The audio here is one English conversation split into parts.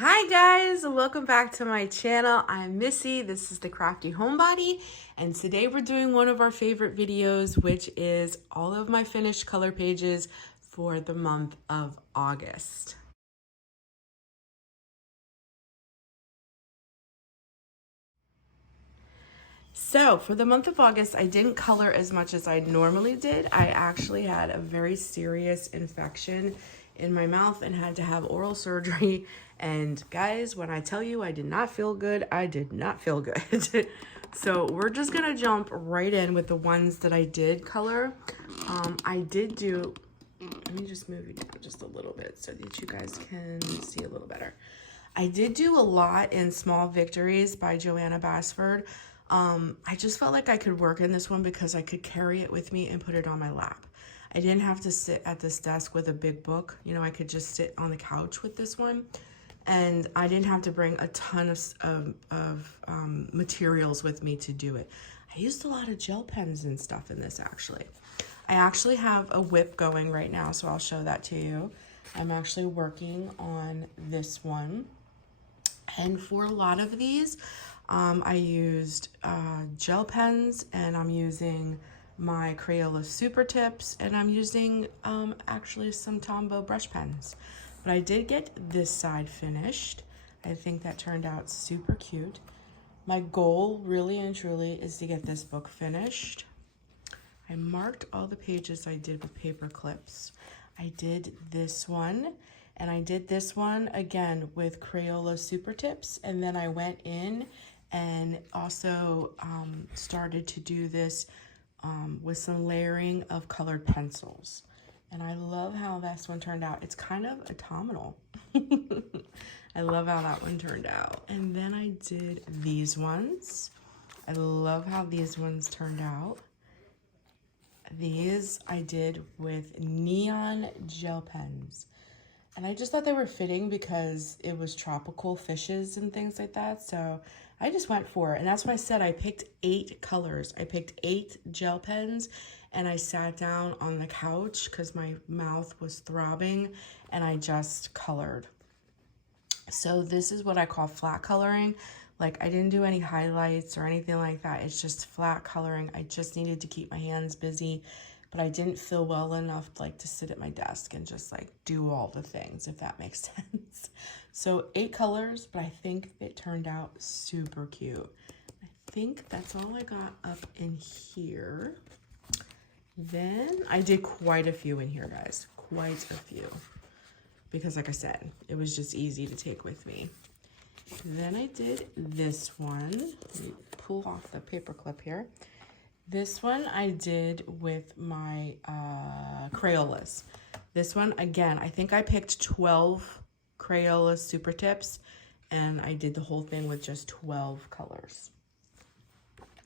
Hi guys, welcome back to my channel. I'm Missy, this is the Crafty Homebody, and today we're doing one of our favorite videos, which is all of my finished color pages for the month of August. So for the month of August, I didn't color as much as I normally did. I actually had a very serious infection in my mouth and had to have oral surgery. And guys, when I tell you I did not feel good, I did not feel good. So we're just gonna jump right in with the ones that I did color. I did do, let me just move you down just a little bit so that you guys can see a little better. I did do a lot in Small Victories by Joanna Basford. I just felt like I could work in this one because I could carry it with me and put it on my lap. I didn't have to sit at this desk with a big book. You know, I could just sit on the couch with this one. And I didn't have to bring a ton of materials with me to do it. I used a lot of gel pens and stuff in this actually. I actually have a whip going right now, so I'll show that to you. I'm actually working on this one. And for a lot of these, I used gel pens, and I'm using my Crayola Super Tips, and I'm using actually some Tombow brush pens. But I did get this side finished. I think that turned out super cute. My goal really and truly is to get this book finished. I marked all the pages I did with paper clips. I did this one, and I did this one again with Crayola Super Tips, and then I went in and also started to do this with some layering of colored pencils. And I love how this one turned out. It's kind of autumnal. I love how that one turned out. And then I did these ones. I love how these ones turned out. These I did with neon gel pens. And I just thought they were fitting because it was tropical fishes and things like that. So I just went for it. And that's what I said. I picked 8 colors. I picked 8 gel pens, and I sat down on the couch because my mouth was throbbing, and I just colored. So this is what I call flat coloring. Like, I didn't do any highlights or anything like that. It's just flat coloring. I just needed to keep my hands busy, but I didn't feel well enough like to sit at my desk and just like do all the things, if that makes sense. So 8 colors, but I think it turned out super cute. I think that's all I got up in here. Then I did quite a few in here, guys, quite a few, because like I said, it was just easy to take with me. Then I did this one. Let me pull off the paper clip here. This one I did with my Crayolas. This one, again, I think I picked 12 Crayola Super Tips, and I did the whole thing with just 12 colors.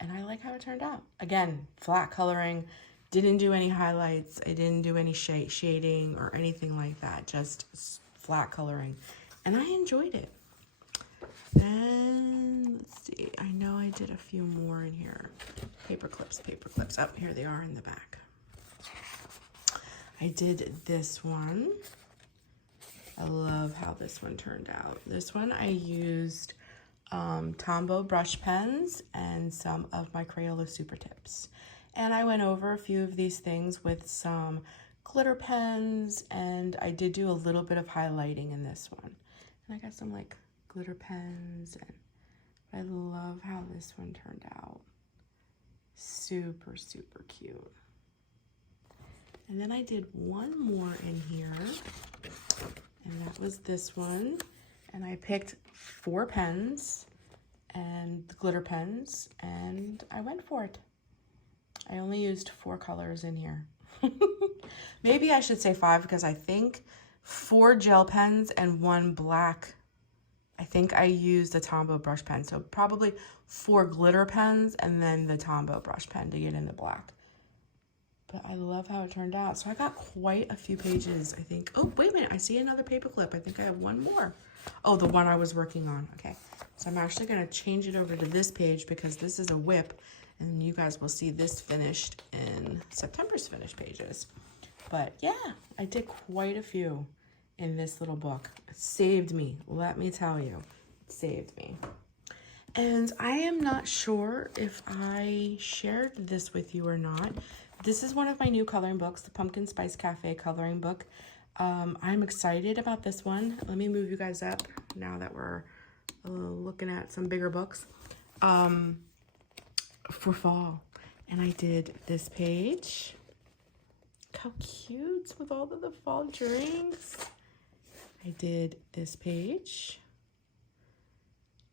And I like how it turned out. Again, flat coloring, didn't do any highlights, I didn't do any shading or anything like that, just flat coloring. And I enjoyed it. Then, let's see, I know I did a few more in here. Paper clips. Oh, here they are in the back. I did this one. I love how this one turned out. This one I used Tombow brush pens and some of my Crayola Super Tips. And I went over a few of these things with some glitter pens, and I did do a little bit of highlighting in this one. And I got some like glitter pens, and I love how this one turned out. Super, super cute. And then I did one more in here, and that was this one. And I picked 4 pens and the glitter pens, and I went for it. I only used 4 colors in here. Maybe I should say 5, because I think 4 gel pens and 1 black. I think I used the Tombow brush pen, so probably 4 glitter pens and then the Tombow brush pen to get in the black. But I love how it turned out. So I got quite a few pages, I think. Oh, wait a minute, I see another paper clip. I think I have one more. Oh, the one I was working on. Okay, so I'm actually gonna change it over to this page because this is a whip, and you guys will see this finished in September's finished pages. But yeah, I did quite a few in this little book. It saved me, let me tell you. It saved me. And I am not sure if I shared this with you or not. This is one of my new coloring books, the Pumpkin Spice Cafe coloring book. I'm excited about this one. Let me move you guys up now that we're looking at some bigger books for fall. And I did this page. Look how cute with all of the fall drinks. I did this page.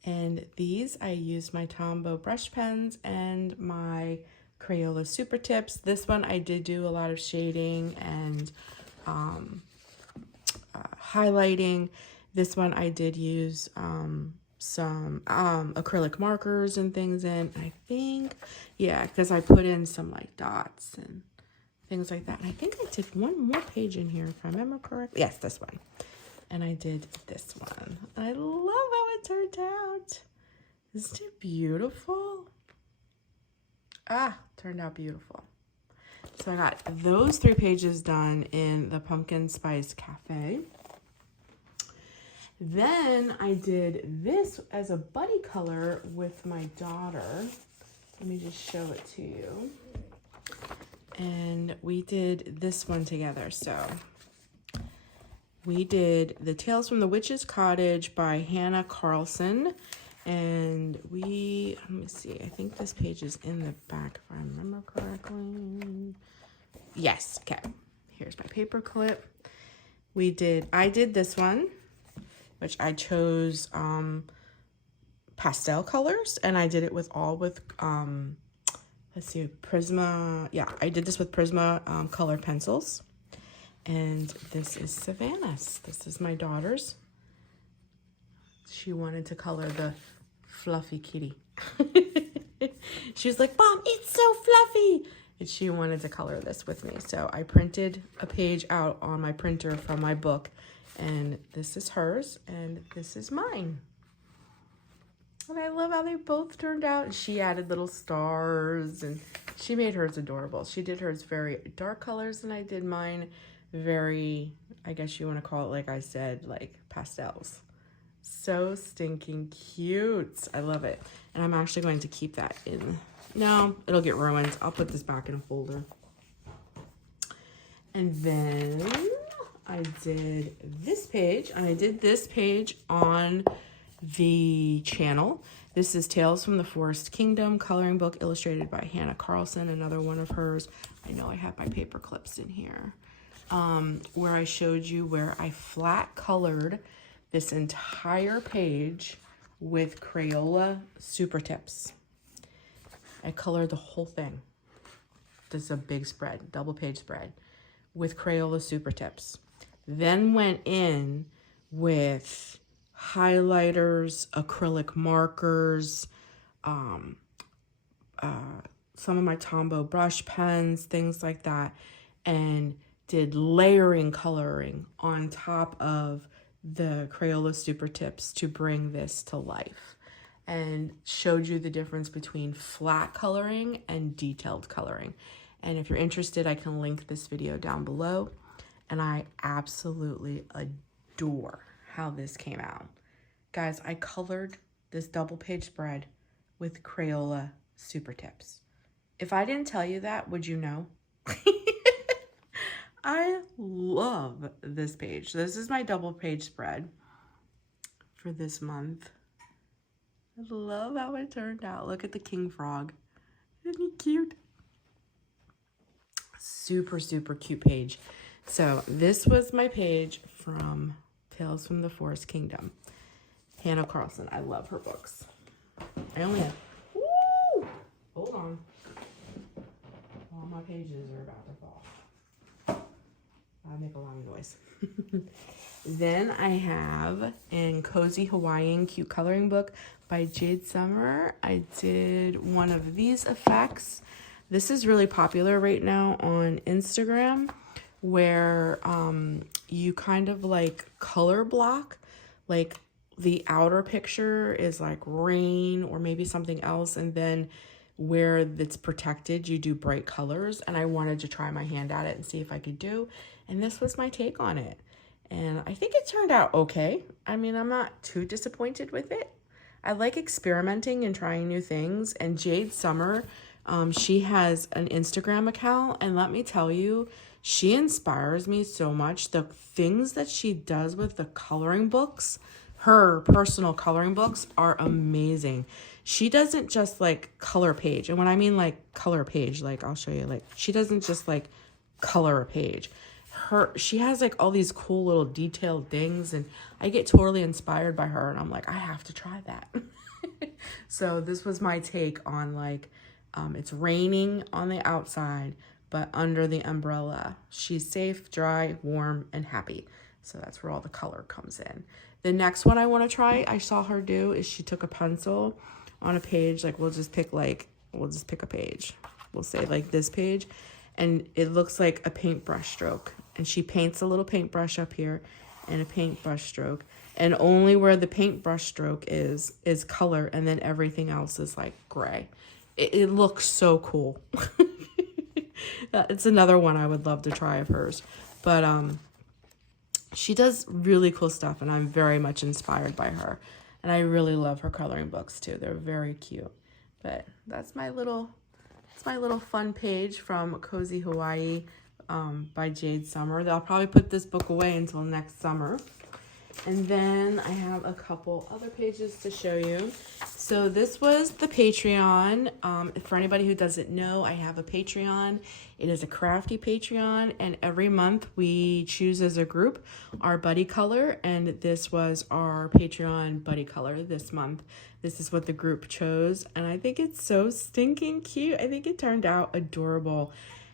And these, I used my Tombow brush pens and my Crayola Super Tips. This one I did do a lot of shading and highlighting. This one I did use some acrylic markers and things in. I think, yeah, because I put in some like dots and things like that. And I think I did one more page in here, if I remember correctly. Yes, this one. And I did this one. I love how it turned out. Isn't it beautiful? Turned out beautiful. So I got those 3 pages done in the Pumpkin Spice Cafe. Then I did this as a buddy color with my daughter. Let me just show it to you. And we did this one together. So we did the Tales from the Witch's Cottage by Hannah Carlson. And let me see, I think this page is in the back if I remember correctly. Yes, okay. Here's my paper clip. I did this one, which I chose pastel colors, and I did it with let's see, Prisma. Yeah, I did this with Prisma colored pencils. And this is Savannah's. This is my daughter's. She wanted to color the fluffy kitty. She was like, Mom, it's so fluffy. And she wanted to color this with me. So I printed a page out on my printer from my book. And this is hers, and this is mine. And I love how they both turned out. And she added little stars, and she made hers adorable. She did hers very dark colors, and I did mine very, I guess you want to call it, like I said, like pastels. So stinking cute. I love it. And I'm actually going to keep that in. No, it'll get ruined. I'll put this back in a folder. And then I did this page, and I did this page on the channel. This is Tales from the Forest Kingdom coloring book illustrated by Hannah Carlson, another one of hers. I know I have my paper clips in here, where I showed you where I flat colored this entire page with Crayola Super Tips. I colored the whole thing. This is a big spread, double page spread with Crayola Super Tips. Then went in with highlighters, acrylic markers, some of my Tombow brush pens, things like that, and did layering coloring on top of the Crayola Super Tips to bring this to life, and showed you the difference between flat coloring and detailed coloring. And if you're interested, I can link this video down below. And I absolutely adore how this came out. Guys, I colored this double page spread with Crayola Super Tips. If I didn't tell you that, would you know? I love this page. This is my double page spread for this month. I love how it turned out. Look at the king frog. Isn't he cute? Super, super cute page. So this was my page from Tales from the Forest Kingdom. Hannah Carlson. I love her books. I only have... Woo! Hold on. All my pages are about to fall. I make a lot of noise. Then I have in Cozy Hawaiian Cute Coloring Book by Jade Summer. I did one of these effects. This is really popular right now on Instagram, where you kind of like color block, like the outer picture is like rain or maybe something else, and then where it's protected you do bright colors. And I wanted to try my hand at it and see if I could do, and this was my take on it. And I think it turned out okay. I mean, I'm not too disappointed with it. I like experimenting and trying new things. And Jade Summer, she has an Instagram account. And let me tell you, she inspires me so much. The things that she does with the coloring books, her personal coloring books, are amazing. She doesn't just like color page. And when I mean like color page, like I'll show you, like she doesn't just like color a page. She has like all these cool little detailed things, and I get totally inspired by her, and I'm like, I have to try that. So this was my take on like, it's raining on the outside, but under the umbrella, she's safe, dry, warm, and happy. So that's where all the color comes in. The next one I want to try, I saw her do, is she took a pencil on a page, like we'll just pick a page. We'll say like this page, and it looks like a paintbrush stroke. And she paints a little paintbrush up here and a paintbrush stroke. And only where the paintbrush stroke is color, and then everything else is like gray. It looks so cool. It's another one I would love to try of hers. But she does really cool stuff, and I'm very much inspired by her. And I really love her coloring books too. They're very cute. But that's my little fun page from Cozy Hawaii by Jade Summer. I'll probably put this book away until next summer. And then I have a couple other pages to show you. So this was the Patreon. For anybody who doesn't know, I have a Patreon. It is a crafty Patreon, and every month we choose as a group our buddy color, and this was our Patreon buddy color this month. This is what the group chose, and I think it's so stinking cute. I think it turned out adorable,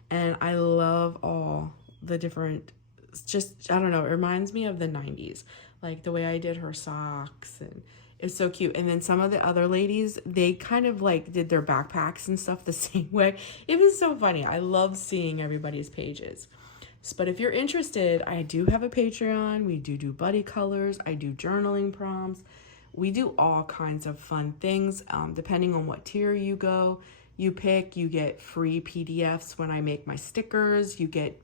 and I love all the different, just, I don't know, it reminds me of the 90s. Like the way I did her socks, and it's so cute. And then some of the other ladies, they kind of like did their backpacks and stuff the same way. It was so funny. I love seeing everybody's pages. But if you're interested, I do have a Patreon. We do buddy colors. I do journaling prompts. We do all kinds of fun things. Depending on what tier you pick, you get free PDFs when I make my stickers. You get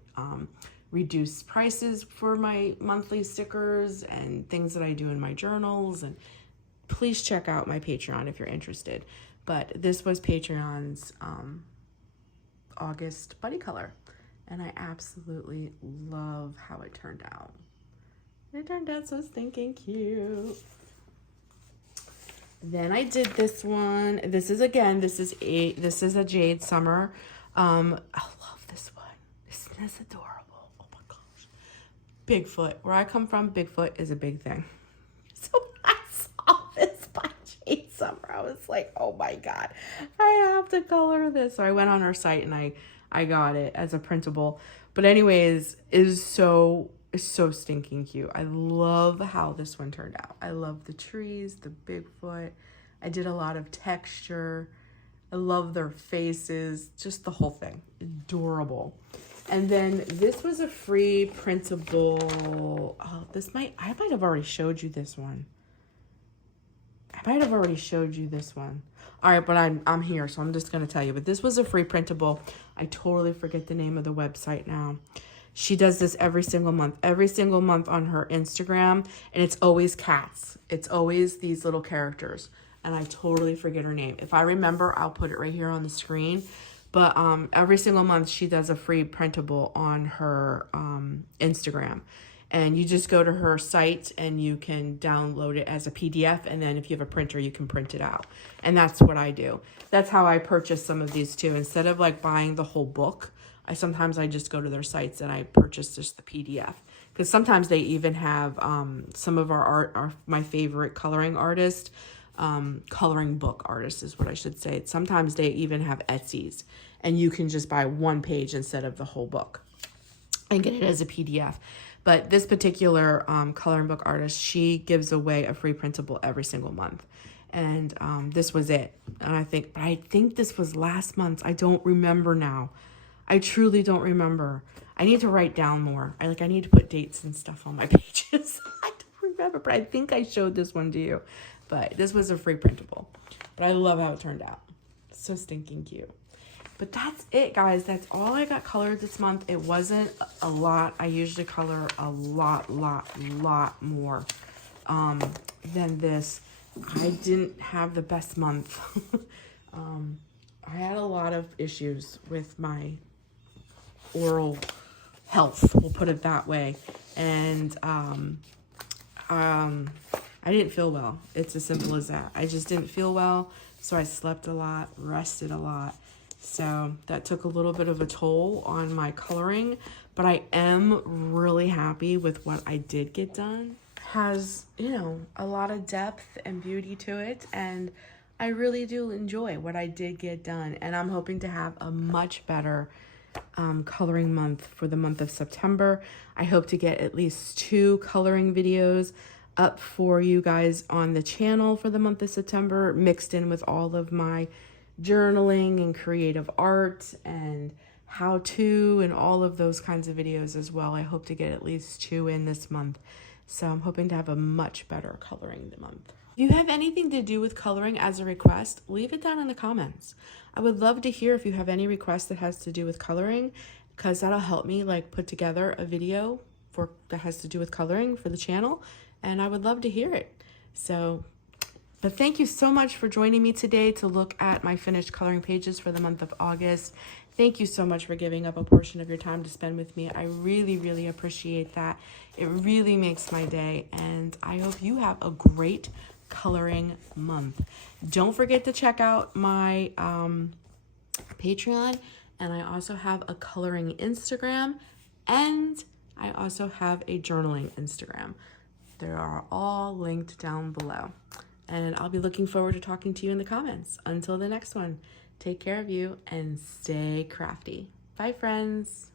reduced prices for my monthly stickers and things that I do in my journals. And please check out my Patreon if you're interested. But this was Patreon's August buddy color, and I absolutely love how it turned out. It turned out so stinking cute. Then I did this one. This is a Jade Summer. I love this one. Isn't this adorable? Bigfoot. Where I come from, Bigfoot is a big thing. So when I saw this by Jade Summer, I was like, oh my God, I have to color this. So I went on her site and I got it as a printable. But anyways, it's so stinking cute. I love how this one turned out. I love the trees, the Bigfoot. I did a lot of texture. I love their faces, just the whole thing. Adorable. And then this was a free printable. Oh, I might have already showed you this one. All right, but I'm here, so I'm just going to tell you. But this was a free printable. I totally forget the name of the website now. She does this every single month on her Instagram, and it's always cats. It's always these little characters, and I totally forget her name. If I remember, I'll put it right here on the screen. But every single month she does a free printable on her Instagram. And you just go to her site and you can download it as a PDF. And then if you have a printer, you can print it out. And that's what I do. That's how I purchase some of these too. Instead of like buying the whole book, sometimes I just go to their sites and I purchase just the PDF. Because sometimes they even have some of my favorite coloring artists. Coloring book artists is what I should say. Sometimes they even have Etsy's, and you can just buy one page instead of the whole book and get it as a PDF. But this particular coloring book artist, she gives away a free printable every single month. And this was it. And I think this was last month. I don't remember now. I truly don't remember. I need to write down more. I need to put dates and stuff on my pages. I don't remember, but I think I showed this one to you. But this was a free printable. But I love how it turned out. So stinking cute. But that's it, guys. That's all I got colored this month. It wasn't a lot. I usually color a lot more than this. I didn't have the best month. I had a lot of issues with my oral health, we'll put it that way. And I didn't feel well. It's as simple as that. I just didn't feel well, so I slept a lot, rested a lot. So that took a little bit of a toll on my coloring, but I am really happy with what I did get done. Has, you know, a lot of depth and beauty to it, and I really do enjoy what I did get done, and I'm hoping to have a much better coloring month for the month of September. I hope to get at least 2 coloring videos up for you guys on the channel for the month of September, mixed in with all of my journaling and creative art and how to and all of those kinds of videos as well. I hope to get at least 2 in this month. So I'm hoping to have a much better coloring month. If you have anything to do with coloring as a request, leave it down in the comments. I would love to hear if you have any requests that has to do with coloring, because that'll help me like put together a video that has to do with coloring for the channel, and I would love to hear it. So, but thank you so much for joining me today to look at my finished coloring pages for the month of August. Thank you so much for giving up a portion of your time to spend with me. I really appreciate that. It really makes my day, and I hope you have a great coloring month. Don't forget to check out my Patreon, and I also have a coloring Instagram, and I also have a journaling Instagram. They are all linked down below, and I'll be looking forward to talking to you in the comments. Until the next one, take care of you and stay crafty. Bye, friends.